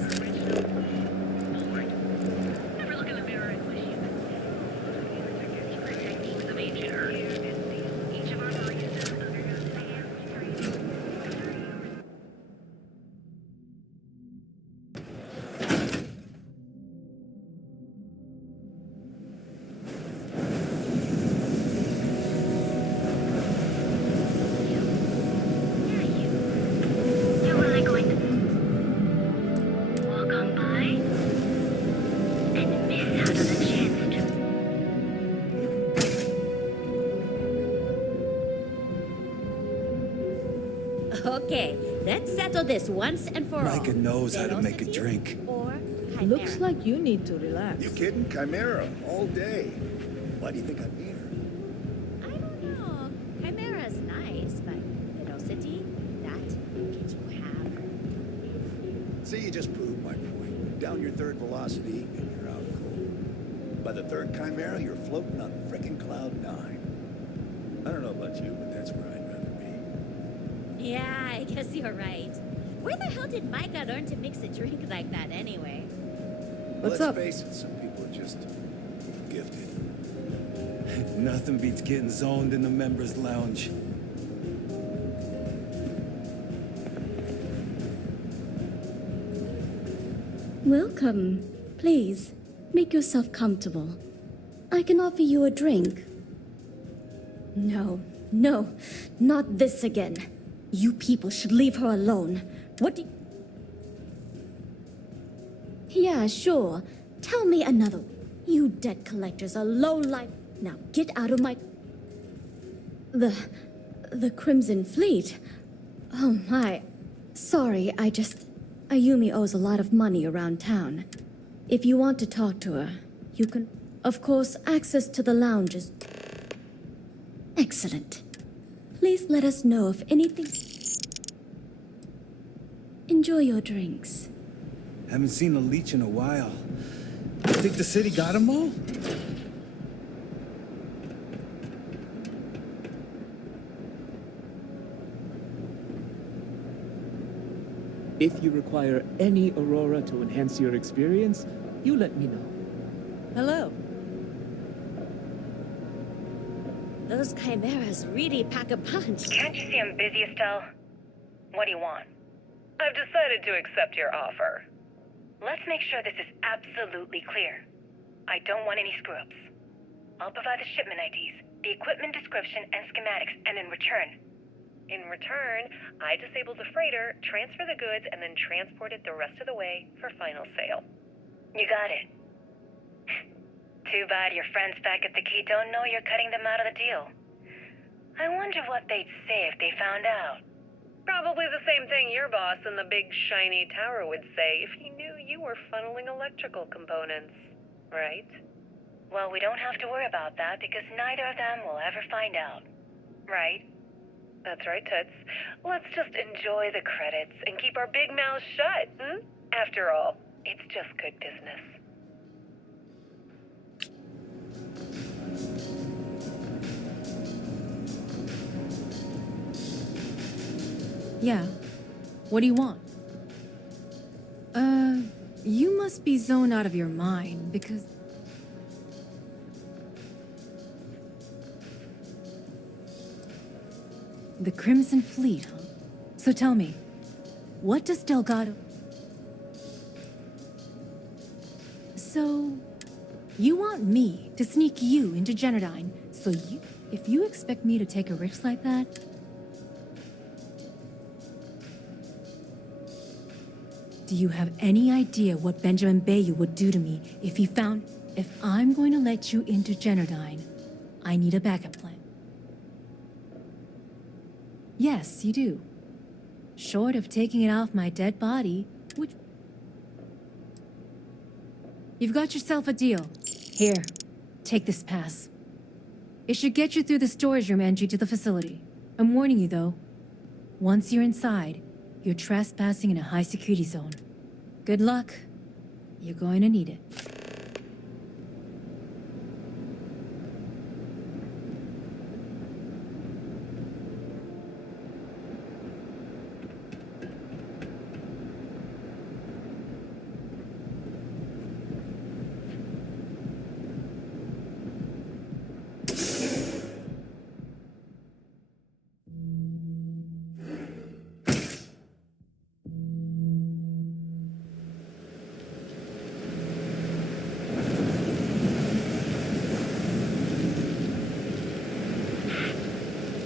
Okay, let's settle this once and for all. Micah knows how to make a drink. Or Chimera. Looks like you need to relax. You kidding? Chimera, all day. Why do you think I'm here? I don't know. Chimera's nice, but Velocity, that could you have? See, you just proved my point. Down your third velocity, and you're out cold. By the third Chimera, you're floating on frickin' Cloud 9. I don't know about you, but that's where I'd rather be. Yeah, I guess you're right. Where the hell did Micah learn to mix a drink like that anyway? What's Let's up? face it, some people are just gifted. Nothing beats getting zoned in the members' lounge. Welcome. Please, make yourself comfortable. I can offer you a drink. No, not this again. You people should leave her alone. What do Yeah, sure. Tell me another. You debt collectors are low life. Now get out of my... The Crimson Fleet? Oh my. Sorry, Ayumi owes a lot of money around town. If you want to talk to her, you can... Of course, access to the lounge is... Excellent. Please let us know if anything... Enjoy your drinks. Haven't seen a leech in a while. Think the city got them all? If you require any Aurora to enhance your experience, you let me know. Hello. Those chimeras really pack a punch. Can't you see I'm busy, Estelle? What do you want? I've decided to accept your offer. Let's make sure this is absolutely clear. I don't want any screw-ups. I'll provide the shipment IDs, the equipment description, and schematics, and in return... In return, I disable the freighter, transfer the goods, and then transport it the rest of the way for final sale. You got it. Too bad your friends back at the Key don't know you're cutting them out of the deal. I wonder what they'd say if they found out. Probably the same thing your boss in the big shiny tower would say if he knew you were funneling electrical components, right? Well, we don't have to worry about that because neither of them will ever find out. Right? That's right, Toots. Let's just enjoy the credits and keep our big mouths shut, hmm? After all, it's just good business. Yeah. What do you want? You must be zoned out of your mind, because... The Crimson Fleet, huh? So tell me, what does Delgado... So... You want me to sneak you into Generdyne, so you... If you expect me to take a risk like that... Do you have any idea what Benjamin Bayou would do to me if he found... If I'm going to let you into Generdyne, I need a backup plan. Yes, you do. Short of taking it off my dead body, which... You've got yourself a deal. Here, take this pass. It should get you through the storage room entry to the facility. I'm warning you, though. Once you're inside, you're trespassing in a high-security zone. Good luck. You're going to need it.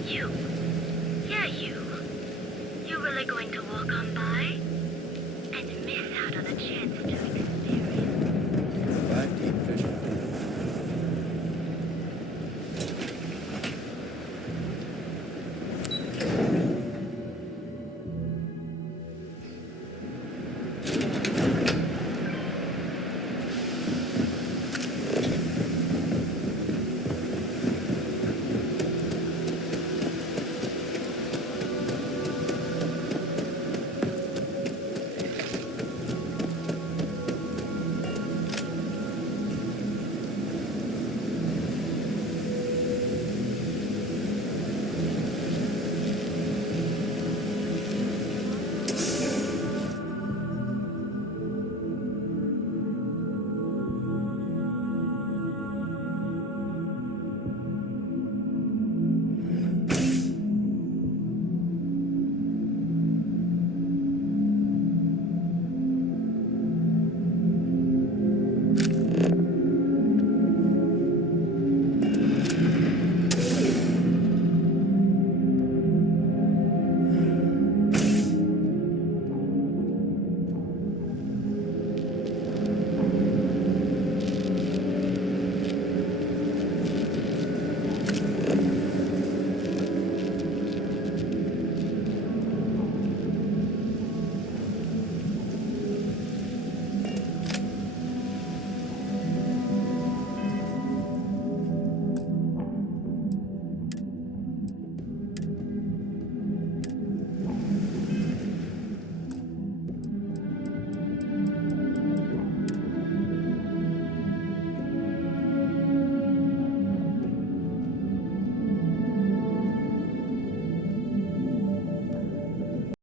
You. Yeah, you. You're really going to walk on by? And miss out on a chance to experience